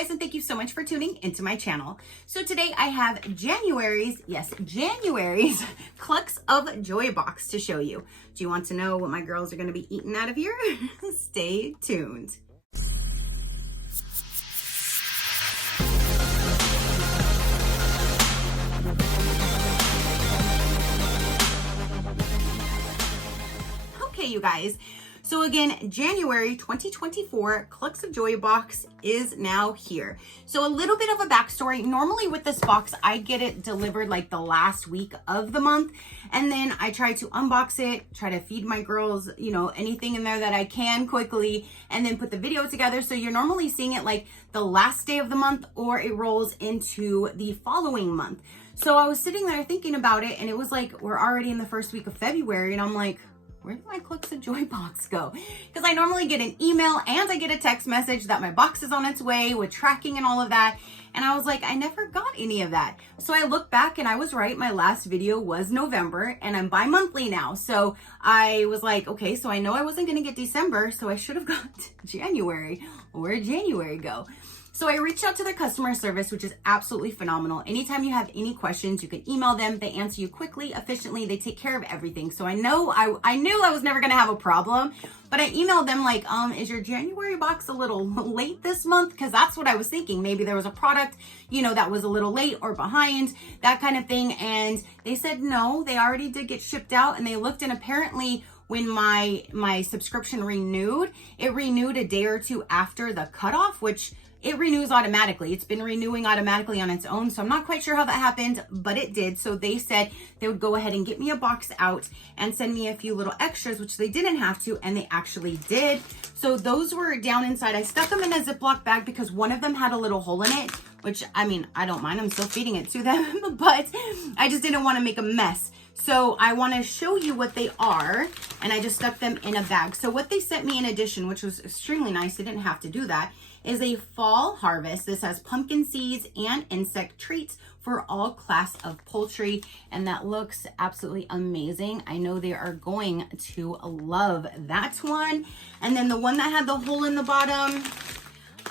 guys, and thank you so much for tuning into my channel. So today I have January's Clucks of Joy box to show you. Do you want to know what my girls are going to be eating out of here? Stay tuned. Okay, you guys. So again, January 2024 Clucks of Joy box is now here. So a little bit of a backstory. Normally with this box, I get it delivered like the last week of the month. And then I try to unbox it, try to feed my girls, you know, anything in there that I can quickly, and then put the video together. So you're normally seeing it like the last day of the month, or it rolls into the following month. So I was sitting there thinking about it, and it was like, we're already in the first week of February, and I'm like, where did my Clucks of Joy box go? Because I normally get an email and I get a text message that my box is on its way with tracking and all of that. And I was like, I never got any of that. So I look back and I was right. My last video was November and I'm bi-monthly now. So I was like, okay, so I know I wasn't going to get December. So I should have got January. Where'd January go? So I reached out to their customer service, which is absolutely phenomenal. Anytime you have any questions, you can email them. They answer you quickly, efficiently. They take care of everything. So I knew I was never going to have a problem, but I emailed them like, is your January box a little late this month? Because that's what I was thinking. Maybe there was a product, you know, that was a little late or behind, that kind of thing. And they said, no, they already did get shipped out. And they looked, and apparently when my subscription renewed, it renewed a day or two after the cutoff, which it renews automatically. It's been renewing automatically on its own. So I'm not quite sure how that happened, but it did. So they said they would go ahead and get me a box out and send me a few little extras, which they didn't have to, and they actually did. So those were down inside. I stuck them in a Ziploc bag because one of them had a little hole in it, which, I mean, I don't mind. I'm still feeding it to them, but I just didn't want to make a mess. So I want to show you what they are, and I just stuck them in a bag. So what they sent me in addition, which was extremely nice, they didn't have to do that, is a fall harvest. This has pumpkin seeds and insect treats for all class of poultry, and that looks absolutely amazing. I know they are going to love that one. And then the one that had the hole in the bottom,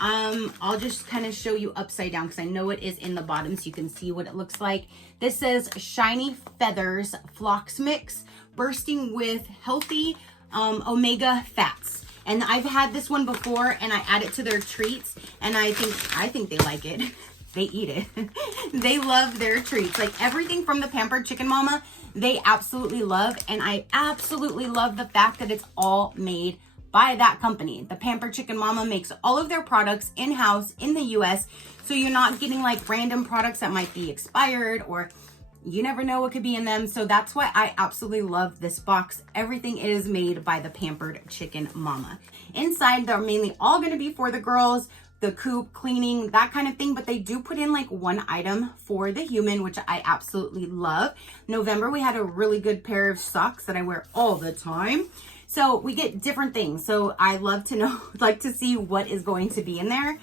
I'll just kind of show you upside down because I know it is in the bottom so you can see what it looks like. This says Shiny Feathers Flocks Mix, bursting with healthy omega fats. And I've had this one before, and I add it to their treats, and I think they like it. They eat it. They love their treats. Like everything from the Pampered Chicken Mama, they absolutely love, and I absolutely love the fact that it's all made by that company. The Pampered Chicken Mama makes all of their products in-house in the US, so you're not getting like random products that might be expired, or you never know what could be in them. So that's why I absolutely love this box. Everything is made by the Pampered Chicken Mama. Inside, they're mainly all going to be for the girls, the coop, cleaning, that kind of thing, but they do put in like one item for the human, which I absolutely love. November, we had a really good pair of socks that I wear all the time. So we get different things. So I love to know, like to see what is going to be in there.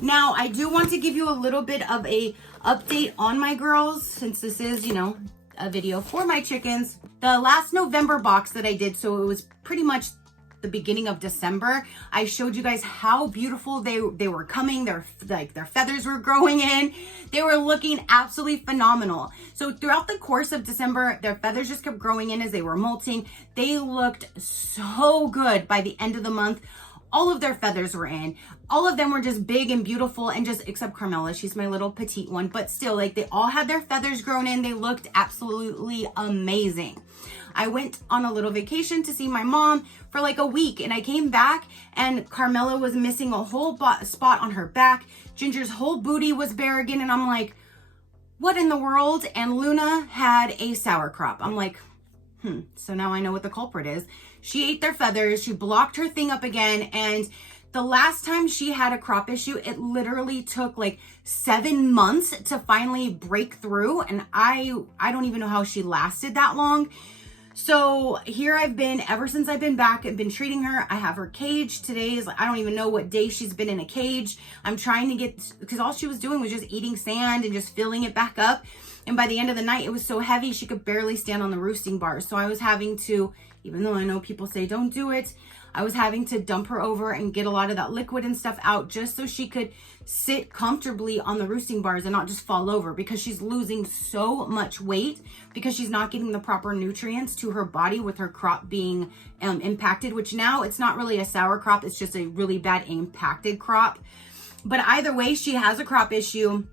Now, I do want to give you a little bit of a update on my girls, since this is, you know, a video for my chickens. The last November box that I did, so it was pretty much the beginning of December, I showed you guys how beautiful they were coming. Their feathers were growing in. They were looking absolutely phenomenal. So throughout the course of December, their feathers just kept growing in as they were molting. They looked so good by the end of the month. All of their feathers were in. All of them were just big and beautiful, and just, except Carmela, she's my little petite one, but still, like, they all had their feathers grown in. They looked absolutely amazing. I went on a little vacation to see my mom for like a week, and I came back and Carmela was missing a whole spot on her back. Ginger's whole booty was bare again, and I'm like, what in the world? And Luna had a sour crop. I'm like, so now I know what the culprit is. She ate their feathers, she blocked her thing up again, and the last time she had a crop issue, it literally took like 7 months to finally break through, and I don't even know how she lasted that long. So here I've been ever since I've been back. I've been treating her. I have her caged. Today is, I don't even know what day she's been in a cage. I'm trying to get, because all she was doing was just eating sand and just filling it back up. And by the end of the night, it was so heavy, she could barely stand on the roosting bars. So I was having to, even though I know people say don't do it, I was having to dump her over and get a lot of that liquid and stuff out just so she could sit comfortably on the roosting bars and not just fall over, because she's losing so much weight because she's not getting the proper nutrients to her body with her crop being impacted, which now it's not really a sour crop. It's just a really bad impacted crop. But either way, she has a crop issue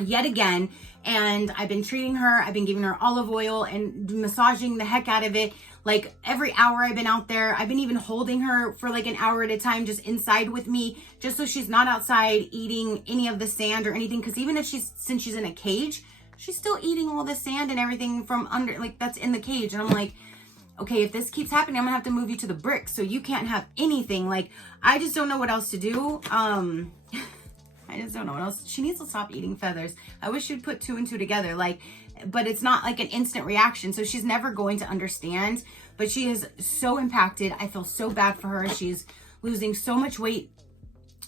yet again. And I've been treating her. I've been giving her olive oil and massaging the heck out of it. Like every hour I've been out there, I've been even holding her for like an hour at a time just inside with me, just so she's not outside eating any of the sand or anything. Because even if since she's in a cage, she's still eating all the sand and everything from under, like that's in the cage. And I'm like, okay, if this keeps happening, I'm gonna have to move you to the bricks so you can't have anything. Like, I just don't know what else to do. I just don't know what else. She needs to stop eating feathers. I wish she'd put 2 and 2 together. Like, but it's not like an instant reaction. So she's never going to understand, but she is so impacted. I feel so bad for her. She's losing so much weight,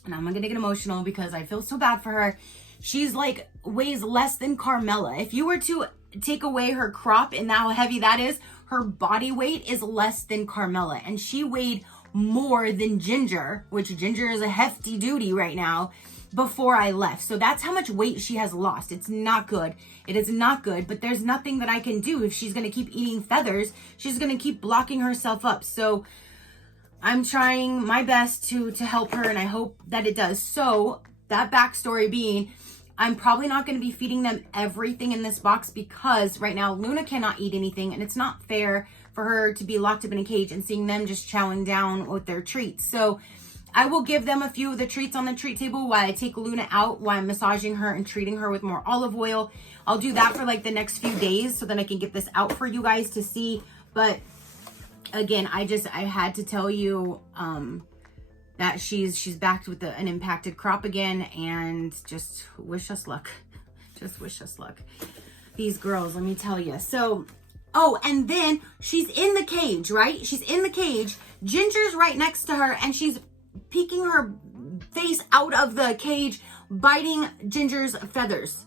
and I'm gonna get emotional because I feel so bad for her. She's like weighs less than Carmela. If you were to take away her crop and how heavy that is, her body weight is less than Carmela, and she weighed more than Ginger, which Ginger is a hefty duty right now, before I left. So that's how much weight she has lost. It's not good. It is not good, but there's nothing that I can do. If she's going to keep eating feathers, she's going to keep blocking herself up. So I'm trying my best to help her, and I hope that it does. So that backstory being, I'm probably not going to be feeding them everything in this box because right now Luna cannot eat anything, and it's not fair for her to be locked up in a cage and seeing them just chowing down with their treats. So I will give them a few of the treats on the treat table while I take Luna out, while I'm massaging her and treating her with more olive oil. I'll do that for like the next few days so then I can get this out for you guys to see. But again, I had to tell you that she's back with an impacted crop again, and just wish us luck. Just wish us luck. These girls, let me tell you. So, oh, and then she's in the cage, right? She's in the cage. Ginger's right next to her, and she's peeking her face out of the cage, biting Ginger's feathers.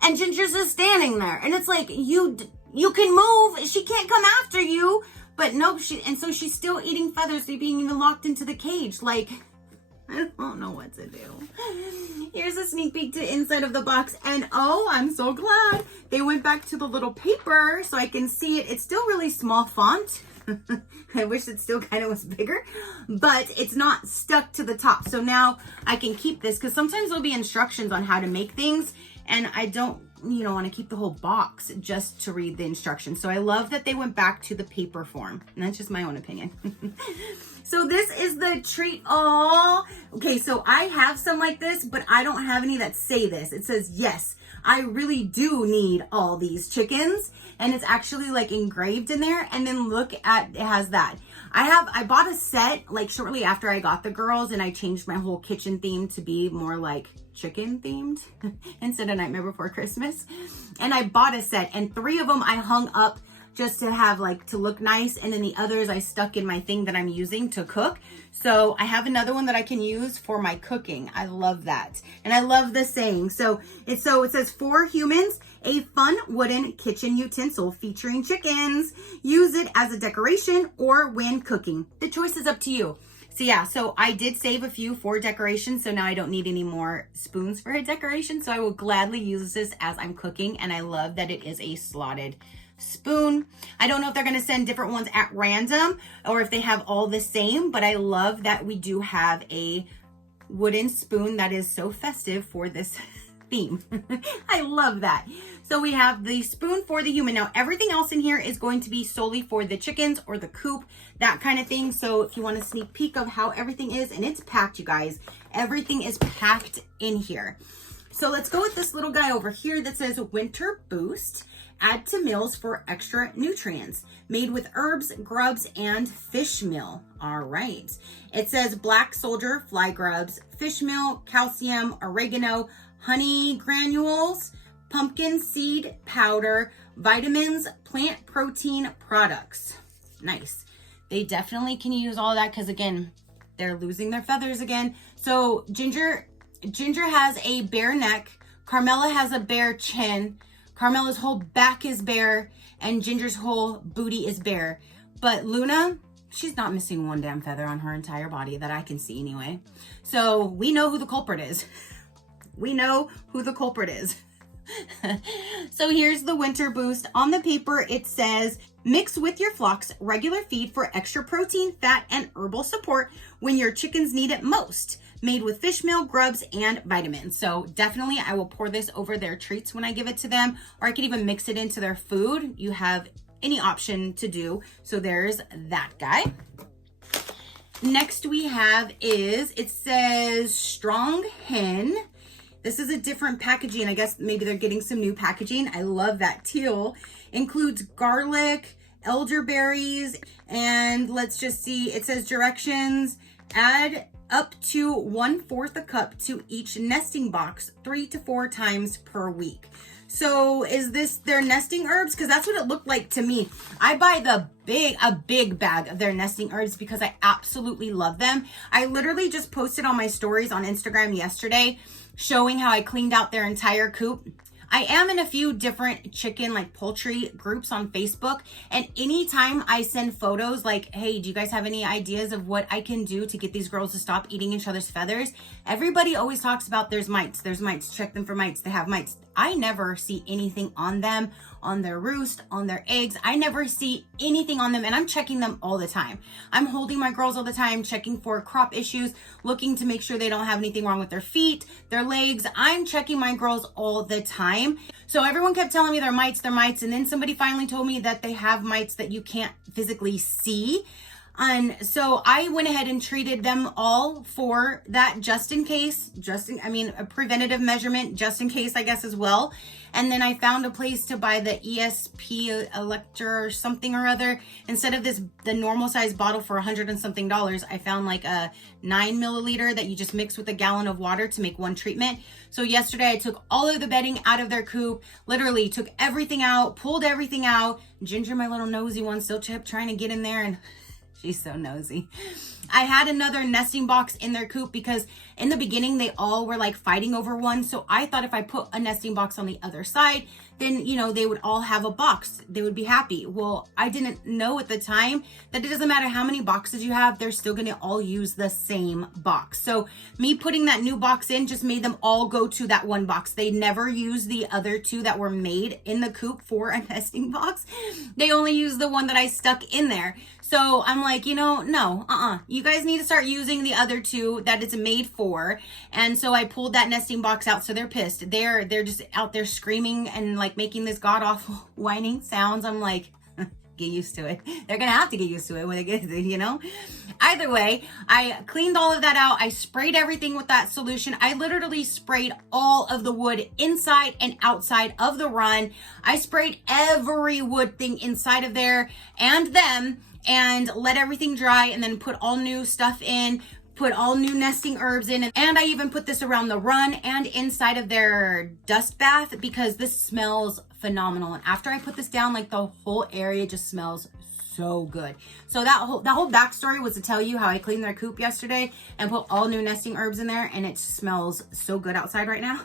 And Ginger's just standing there. And it's like, you can move. She can't come after you. But nope, so she's still eating feathers. They're being even locked into the cage. Like, I don't know what to do. Here's a sneak peek to inside of the box. And oh, I'm so glad they went back to the little paper so I can see it. It's still really small font. I wish it still kind of was bigger, but it's not stuck to the top. So now I can keep this, because sometimes there'll be instructions on how to make things, and I don't, want to keep the whole box just to read the instructions. So I love that they went back to the paper form, and that's just my own opinion. So this is the treat. Oh, okay. So I have some like this, but I don't have any that say this. It says, yes, I really do need all these chickens. And it's actually like engraved in there. And then look at, it has that. I bought a set like shortly after I got the girls, and I changed my whole kitchen theme to be more like chicken themed instead of Nightmare Before Christmas. And I bought a set, and 3 of them I hung up just to have like to look nice, and then the others I stuck in my thing that I'm using to cook. So I have another one that I can use for my cooking. I love that, and I love the saying. So it says, for humans, a fun wooden kitchen utensil featuring chickens. Use it as a decoration or when cooking. The choice is up to you. So yeah, so I did save a few for decoration, so now I don't need any more spoons for a decoration. So I will gladly use this as I'm cooking, and I love that it is a slotted spoon. I don't know if they're going to send different ones at random or if they have all the same, but I love that we do have a wooden spoon that is so festive for this theme. I love that. So we have the spoon for the human. Now everything else in here is going to be solely for the chickens or the coop, that kind of thing. So if you want a sneak peek of how everything is, and it's packed, you guys, everything is packed in here. So let's go with this little guy over here that says Winter Boost. Add to meals for extra nutrients. Made with herbs, grubs, and fish meal. All right. It says Black Soldier Fly Grubs, fish meal, calcium, oregano, honey granules, pumpkin seed powder, vitamins, plant protein products. Nice. They definitely can use all of that because, again, they're losing their feathers again. So Ginger has a bare neck. Carmela has a bare chin. Carmela's whole back is bare, and Ginger's whole booty is bare. But Luna she's not missing one damn feather on her entire body that I can see anyway. So we know who the culprit is. We know who the culprit is. So here's the winter boost. On the paper, it says, mix with your flocks regular feed for extra protein, fat, and herbal support when your chickens need it most. Made with fish meal, grubs, and vitamins. So definitely I will pour this over their treats when I give it to them, or I could even mix it into their food. You have any option to do. So there's that guy. Next we have is, it says Strong Hen. This is a different packaging. I guess maybe they're getting some new packaging. I love that teal. Includes garlic, elderberries, and let's just see. It says directions. Add up to 1/4 a cup to each nesting box 3 to 4 times per week. So is this their nesting herbs? Because that's what it looked like to me. I buy a big bag of their nesting herbs because I absolutely love them. I literally just posted on my stories on Instagram yesterday showing how I cleaned out their entire coop. I am in a few different chicken, like poultry groups on Facebook. And anytime I send photos like, hey, do you guys have any ideas of what I can do to get these girls to stop eating each other's feathers? Everybody always talks about there's mites, check them for mites, they have mites. I never see anything on them, on their roost, on their eggs. I never see anything on them, and I'm checking them all the time. I'm holding my girls all the time, checking for crop issues, looking to make sure they don't have anything wrong with their feet, their legs. I'm checking my girls all the time. So everyone kept telling me they're mites, and then somebody finally told me that they have mites that you can't physically see. And so I went ahead and treated them all for that, just in case, a preventative measurement, just in case, I guess, as well. And then I found a place to buy the ESP Electra or something or other. Instead of the normal size bottle for $100 and something, I found like a 9 milliliter that you just mix with a gallon of water to make one treatment. So yesterday I took all of the bedding out of their coop, literally took everything out, pulled everything out. Ginger, my little nosy one, still kept trying to get in there, and she's so nosy. I had another nesting box in their coop because in the beginning they all were like fighting over one. So I thought if I put a nesting box on the other side, then, they would all have a box. They would be happy. Well, I didn't know at the time that it doesn't matter how many boxes you have, they're still gonna all use the same box. So me putting that new box in just made them all go to that one box. They never used the other two that were made in the coop for a nesting box. They only used the one that I stuck in there. So I'm like, no, you guys need to start using the other two that it's made for. And so I pulled that nesting box out. So they're pissed. They're just out there screaming and like making this god awful whining sounds. I'm like, get used to it. They're gonna have to get used to it when they get it, Either way, I cleaned all of that out. I sprayed everything with that solution. I literally sprayed all of the wood inside and outside of the run. I sprayed every wood thing inside of there and them, and let everything dry, and then put all new stuff in, put all new nesting herbs in. And I even put this around the run and inside of their dust bath because this smells phenomenal. And after I put this down, like the whole area just smells so good. So that whole backstory was to tell you how I cleaned their coop yesterday and put all new nesting herbs in there, and it smells so good outside right now.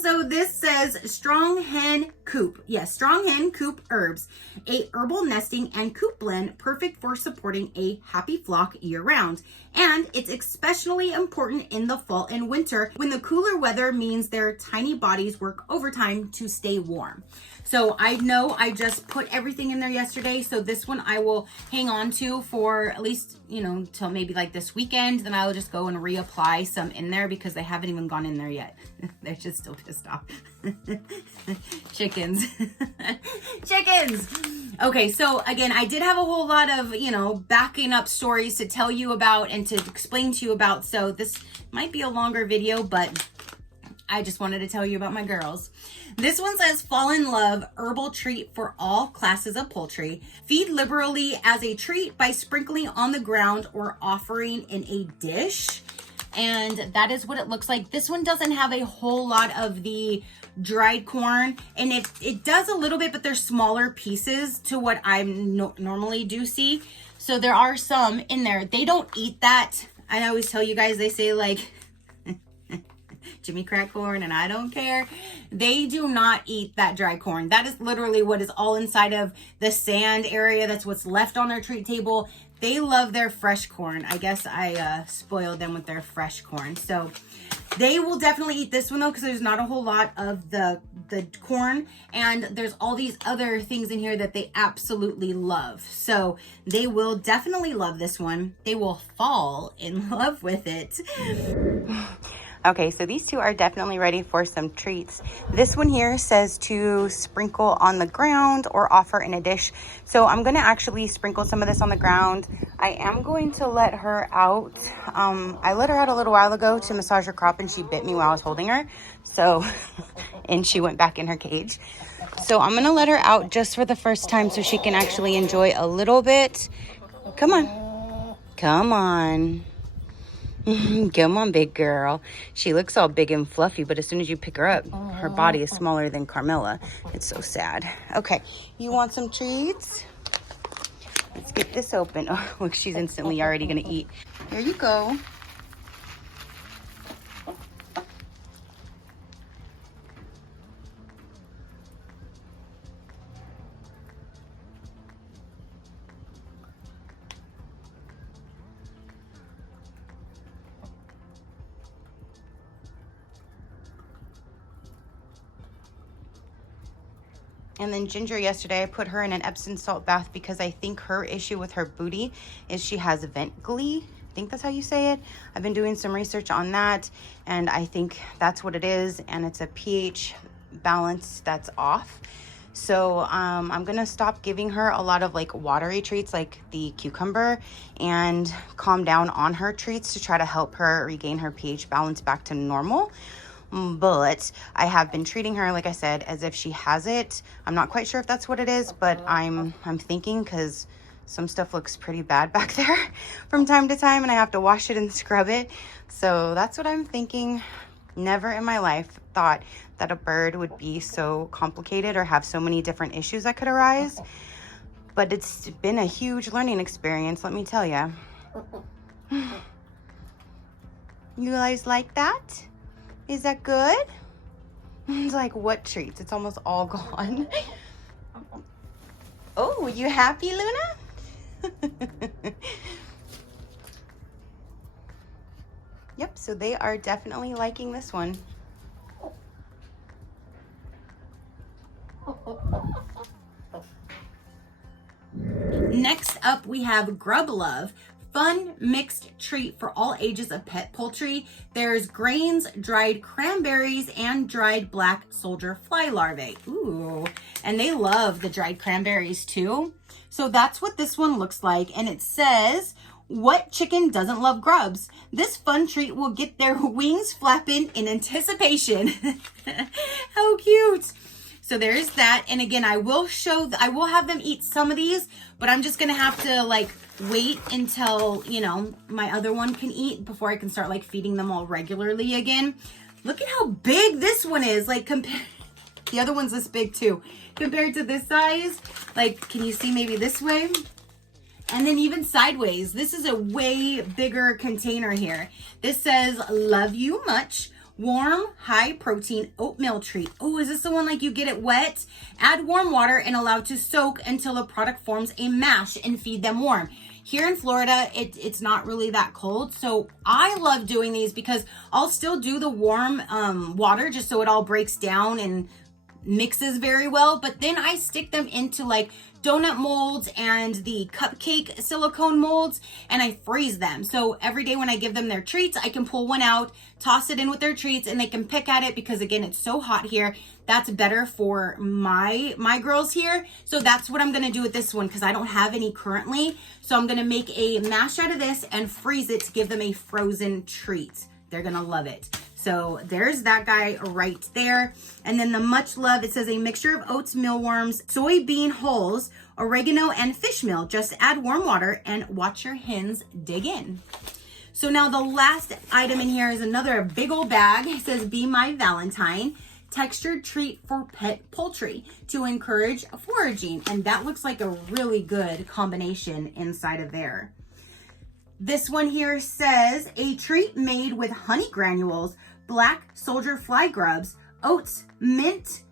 So this says Strong Hen Coop. Yes, Strong Hen Coop Herbs, a herbal nesting and coop blend perfect for supporting a happy flock year round. And it's especially important in the fall and winter when the cooler weather means their tiny bodies work overtime to stay warm. So I know I just put everything in there yesterday. So this one I will hang on to for at least, till maybe like this weekend. Then I will just go and reapply some in there because they haven't even gone in there yet. They're just still pissed off. Chickens. Chickens. Okay, so again, I did have a whole lot of, backing up stories to tell you about and to explain to you about. So this might be a longer video, but I just wanted to tell you about my girls. This one says Fall in Love Herbal Treat for all classes of poultry. Feed liberally as a treat by sprinkling on the ground or offering in a dish. And that is what it looks like. This one doesn't have a whole lot of the dried corn, and it does a little bit, but they're smaller pieces to what I normally do see. So there are some in there. They don't eat that. I always tell you guys, they say like, Jimmy crack corn, and I don't care. They do not eat that dry corn. That is literally what is all inside of the sand area. That's what's left on their treat table. They love their fresh corn. I guess I spoiled them with their fresh corn. So they will definitely eat this one though, because there's not a whole lot of the corn, and there's all these other things in here that they absolutely love. So they will definitely love this one. They will fall in love with it. Okay, so these two are definitely ready for some treats. This one here says to sprinkle on the ground or offer in a dish. So I'm gonna actually sprinkle some of this on the ground. I am going to let her out. I let her out a little while ago to massage her crop, and she bit me while I was holding her. So, and she went back in her cage. So I'm gonna let her out just for the first time so she can actually enjoy a little bit. Come on, come on. Come on, big girl. She looks all big and fluffy, but as soon as you pick her up, her body is smaller than Carmilla. It's so sad. Okay, you want some treats? Let's get this open. Oh, look, she's instantly already gonna eat. Here you go. And then Ginger, yesterday I put her in an Epsom salt bath because I think her issue with her booty is she has vent glee. I think that's how you say it. I've been doing some research on that, and I think that's what it is, and it's a pH balance that's off. So I'm gonna stop giving her a lot of like watery treats like the cucumber, and calm down on her treats to try to help her regain her pH balance back to normal. But I have been treating her, like I said, as if she has it. I'm not quite sure if that's what it is, but I'm thinking, because some stuff looks pretty bad back there from time to time, and I have to wash it and scrub it. So that's what I'm thinking. Never in my life thought that a bird would be so complicated or have so many different issues that could arise. But it's been a huge learning experience, let me tell you. You guys like that? Is that good? It's like, what treats? It's almost all gone. Oh, you happy, Luna? Yep, so they are definitely liking this one. Next up, we have Grub Love. Fun mixed treat for all ages of pet poultry. There's grains, dried cranberries, and dried black soldier fly larvae. Ooh, and they love the dried cranberries too. So that's what this one looks like. And it says, what chicken doesn't love grubs? This fun treat will get their wings flapping in anticipation. How cute. So there's that. And again, I will have them eat some of these, but I'm just gonna have to like wait until, you know, my other one can eat before I can start like feeding them all regularly again. Look at how big this one is. Like the other one's this big too. Compared to this size, like, can you see maybe this way? And then even sideways, this is a way bigger container here. This says, love you much. Warm, high protein oatmeal treat. Oh, is this the one like you get it wet? Add warm water and allow to soak until the product forms a mash and feed them warm. Here in Florida, it's not really that cold. So I love doing these because I'll still do the warm water just so it all breaks down and mixes very well. But then I stick them into like donut molds and the cupcake silicone molds, and I freeze them. So every day when I give them their treats, I can pull one out, toss it in with their treats, and they can pick at it because again, it's so hot here. That's better for my girls here. So that's what I'm gonna do with this one because I don't have any currently. So I'm gonna make a mash out of this and freeze it to give them a frozen treat. They're gonna love it. So there's that guy right there. And then the much love, it says a mixture of oats, mealworms, soybean hulls, oregano, and fish meal. Just add warm water and watch your hens dig in. So now the last item in here is another big old bag. It says, Be My Valentine. Textured treat for pet poultry to encourage foraging. And that looks like a really good combination inside of there. This one here says, a treat made with honey granules, black soldier fly grubs, oats, mint,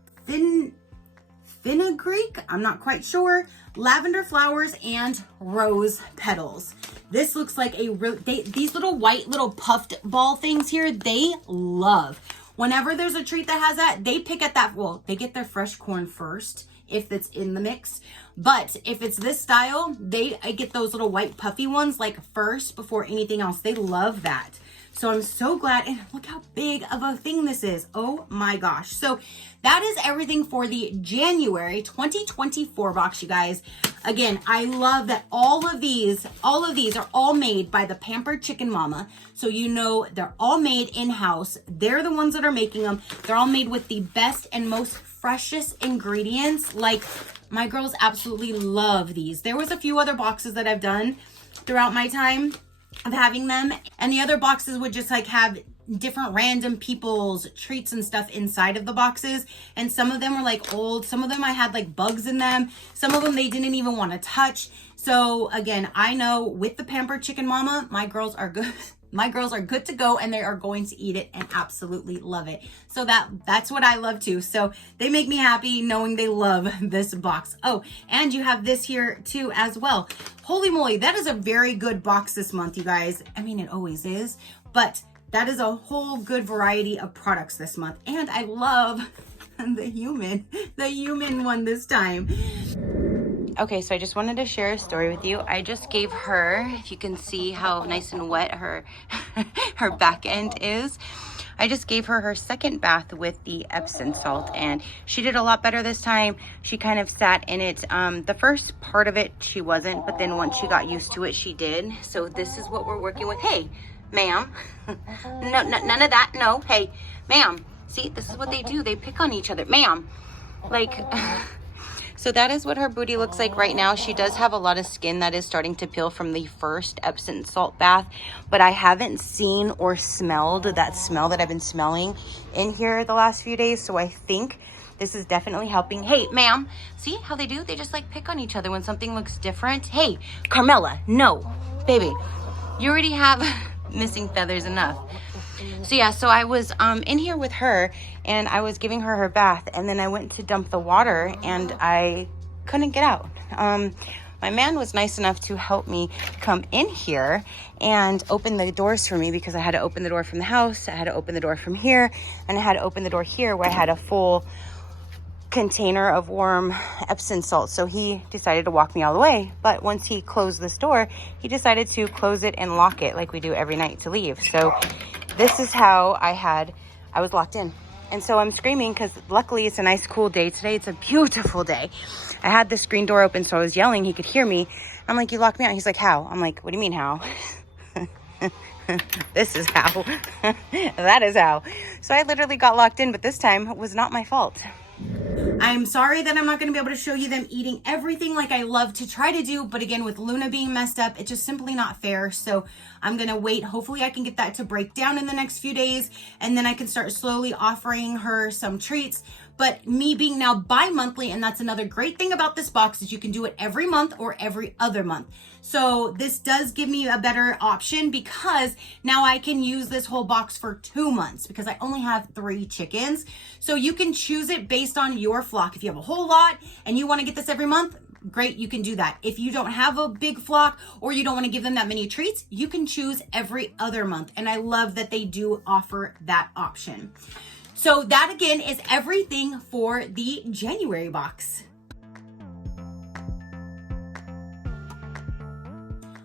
fenugreek, I'm not quite sure, lavender flowers, and rose petals. This looks like these little white little puffed ball things here, they love. Whenever there's a treat that has that, they pick at that. Well, they get their fresh corn first if it's in the mix. But if it's this style, I get those little white puffy ones like first before anything else. They love that. So I'm so glad, and look how big of a thing this is. Oh my gosh. So that is everything for the January 2024 box, you guys. Again, I love that all of these are all made by the Pampered Chicken Mama. So you know they're all made in-house. They're the ones that are making them. They're all made with the best and most freshest ingredients. Like, my girls absolutely love these. There was a few other boxes that I've done throughout my time of having them, and the other boxes would just like have different random people's treats and stuff inside of the boxes, and some of them were like old, some of them I had like bugs in them, some of them they didn't even want to touch. So again, I know with the Pampered Chicken Mama, my girls are good. My girls are good to go, and they are going to eat it and absolutely love it. So that's what I love too. So they make me happy knowing they love this box. Oh, and you have this here too as well. Holy moly, that is a very good box this month, you guys. I mean, it always is, but that is a whole good variety of products this month. And I love the human one this time. Okay, so I just wanted to share a story with you. I just gave her, if you can see how nice and wet her her back end is, I just gave her her second bath with the Epsom salt, and she did a lot better this time. She kind of sat in it. The first part of it, she wasn't, but then once she got used to it, she did. So this is what we're working with. Hey, ma'am. No, none of that. No, hey, ma'am. See, this is what they do. They pick on each other. Ma'am, like... So that is what her booty looks like right now. She does have a lot of skin that is starting to peel from the first Epsom salt bath, but I haven't seen or smelled that smell that I've been smelling in here the last few days. So I think this is definitely helping. Hey, ma'am, see how they do? They just like pick on each other when something looks different. Hey, Carmela, no, baby, you already have missing feathers enough. So yeah, so I was in here with her, and I was giving her her bath, and then I went to dump the water, and I couldn't get out. My man was nice enough to help me come in here and open the doors for me, because I had to open the door from the house, I had to open the door from here, and I had to open the door here where I had a full container of warm Epsom salt. So he decided to walk me all the way, but once he closed this door, he decided to close it and lock it like we do every night to leave. So this is how I was locked in. And so I'm screaming because luckily it's a nice cool day today. It's a beautiful day. I had the screen door open, so I was yelling. He could hear me. I'm like, you locked me out. He's like, how? I'm like, what do you mean how? This is how. That is how. So I literally got locked in, but this time it was not my fault. I'm sorry that I'm not going to be able to show you them eating everything like I love to try to do. But again, with Luna being messed up, it's just simply not fair. So I'm going to wait. Hopefully I can get that to break down in the next few days, and then I can start slowly offering her some treats. But me being now bi-monthly, and that's another great thing about this box, is you can do it every month or every other month. So this does give me a better option, because now I can use this whole box for 2 months, because I only have 3 chickens. So you can choose it based on your flock. If you have a whole lot and you want to get this every month, great, you can do that. If you don't have a big flock, or you don't want to give them that many treats, you can choose every other month. And I love that they do offer that option. So that again is everything for the January box.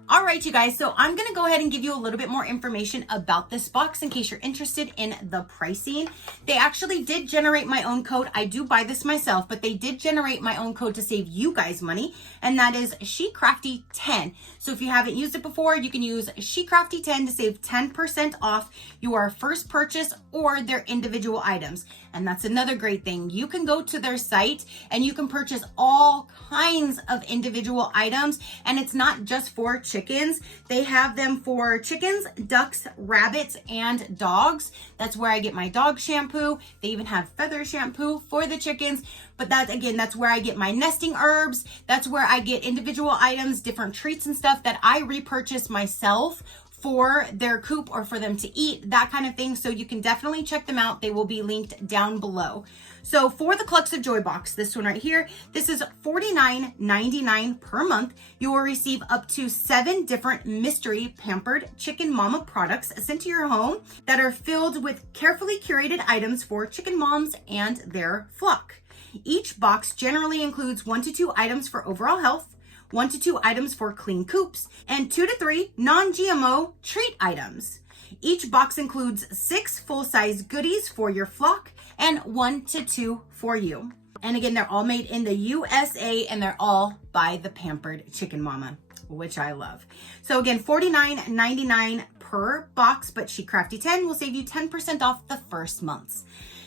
All right, you guys, so I'm going to go ahead and give you a little bit more information about this box in case you're interested in the pricing. They actually did generate my own code. I do buy this myself, but they did generate my own code to save you guys money, and that is SheCrafty10. So if you haven't used it before, you can use SheCrafty10 to save 10% off your first purchase or their individual items. And that's another great thing. You can go to their site and you can purchase all kinds of individual items, and it's not just for chickens. They have them for chickens, ducks, rabbits, and dogs. That's where I get my dog shampoo. They even have feather shampoo for the chickens. But that's where I get my nesting herbs. That's where I get individual items, different treats and stuff that I repurchase myself for their coop or for them to eat, that kind of thing. So you can definitely check them out. They will be linked down below. So for the Clucks of Joy box, this one right here, this is $49.99 per month. You will receive up to 7 different mystery pampered chicken mama products sent to your home that are filled with carefully curated items for chicken moms and their flock. Each box generally includes 1 to 2 items for overall health, 1 to 2 items for clean coops, and 2 to 3 non-GMO treat items. Each box includes 6 full-size goodies for your flock and 1 to 2 for you. And again, they're all made in the USA and they're all by the Pampered Chicken Mama, which I love. So again, $49.99 per box, but She Crafty 10 will save you 10% off the first months.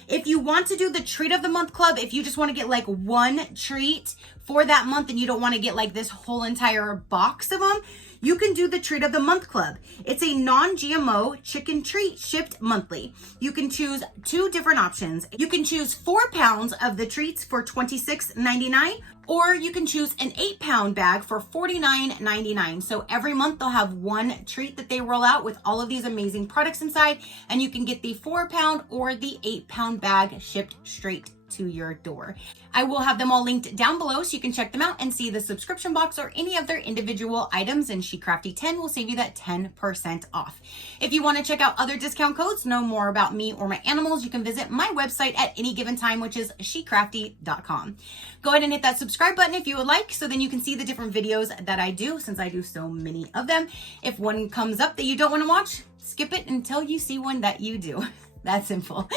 If you want to do the treat of the month club, if you just want to get like one treat for that month and you don't want to get like this whole entire box of them, you can do the treat of the month club. It's a non-GMO chicken treat shipped monthly. You can choose 2 different options. You can choose 4 pounds of the treats for $26.99, or you can choose an 8-pound bag for $49.99. So every month they'll have one treat that they roll out with all of these amazing products inside, and you can get the 4-pound or the 8-pound bag shipped straight to your door. I will have them all linked down below so you can check them out and see the subscription box or any of their individual items, and She Crafty 10 will save you that 10% off. If you want to check out other discount codes, know more about me or my animals, you can visit my website at any given time, which is shecrafty.com. Go ahead and hit that subscribe button if you would like, so then you can see the different videos that I do, since I do so many of them. If one comes up that you don't want to watch, skip it until you see one that you do. That simple.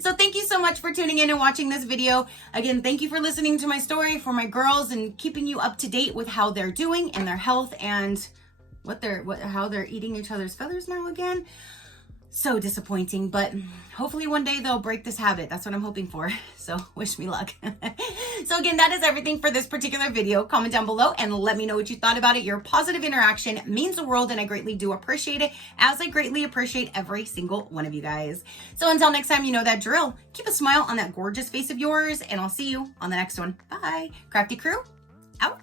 So thank you so much for tuning in and watching this video. Again, thank you for listening to my story for my girls and keeping you up to date with how they're doing and their health and how they're eating each other's feathers now again. So disappointing, but hopefully one day they'll break this habit. That's what I'm hoping for. So wish me luck. So again, that is everything for this particular video. Comment down below and let me know what you thought about it. Your positive interaction means the world, and I greatly do appreciate it, as I greatly appreciate every single one of you guys. So until next time, you know that drill. Keep a smile on that gorgeous face of yours, and I'll see you on the next one. Bye. Crafty Crew, out.